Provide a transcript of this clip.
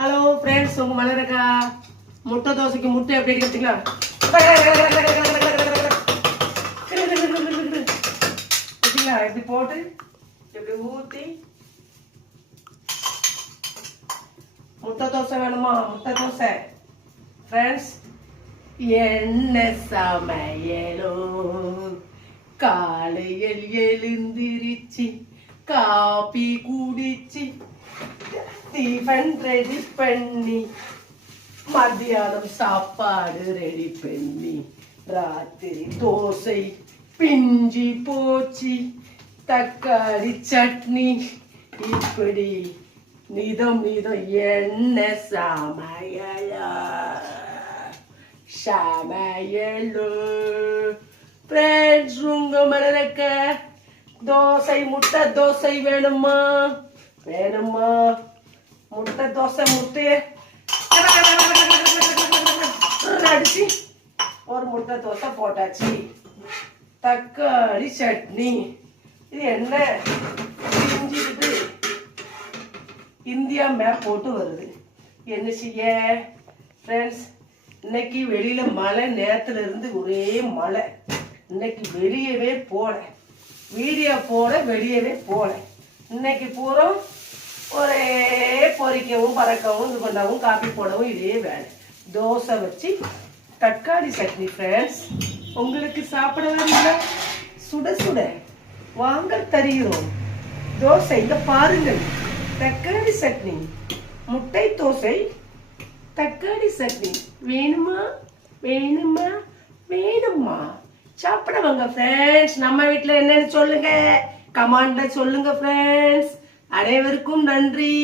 Hello friends, உங்க மலரக்கா முட்டை தோசைக்கு முட்டை எப்படி எடுத்தீங்களா? இப்படி போட்டு இப்படி ஊற்றி முட்டை தோசை வேணுமா? முட்டை தோசை ஃப்ரெண்ட்ஸ், என்ன சமையலோ காலையில் எழுந்திருச்சு காபி குடிச்சு டிஃபன் ரெடி பண்ணி மத்தியானம் சாப்பாடு ரெடி பண்ணி ராத்திரி தோசை பிஞ்சி போச்சு தக்காளி சட்னி இப்படி நிதம் என்ன சமையலோ சமையலோ ஃப்ரெண்ட்ஸ், உங்க மலரக்க தோசை முட்டை தோசை வேணுமா? வேணுமா? முட்டை தோசை முட்டைய அடிச்சு ஒரு முட்டை தோசை போட்டாச்சு. தக்காளி சட்னி இது என்ன பிஞ்சிட்டு இந்தியா மேப் போட்டு வருது. என்ன செய்ய ஃப்ரெண்ட்ஸ், இன்னைக்கு வெளியில மழை, நேரத்துல இருந்து ஒரே மழை. இன்னைக்கு வெளியவே போல, வீடியோ போல வெளியவே போல. இன்னைக்கு பூரா ஒரே பொரிக்கவும் பறக்கவும் இது பண்ணவும் காப்பி போடவும் இதே வேலை. தோசை வச்சு தக்காளி சட்னி ஃப்ரெண்ட்ஸ், உங்களுக்கு சாப்பிட வரீங்களா? சுட சுட வாங்க தருகிறோம் தோசை. இங்க பாருங்கள், தக்காளி சட்னி, முட்டை தோசை, தக்காளி சட்னி. வேணுமா? வேணுமா? வேணுமா? சாப்பிட வாங்க ஃப்ரெண்ட்ஸ். நம்ம வீட்டில் என்னன்னு சொல்லுங்க, கமெண்ட்ல சொல்லுங்க ஃப்ரெண்ட்ஸ். அனைவருக்கும் நன்றி.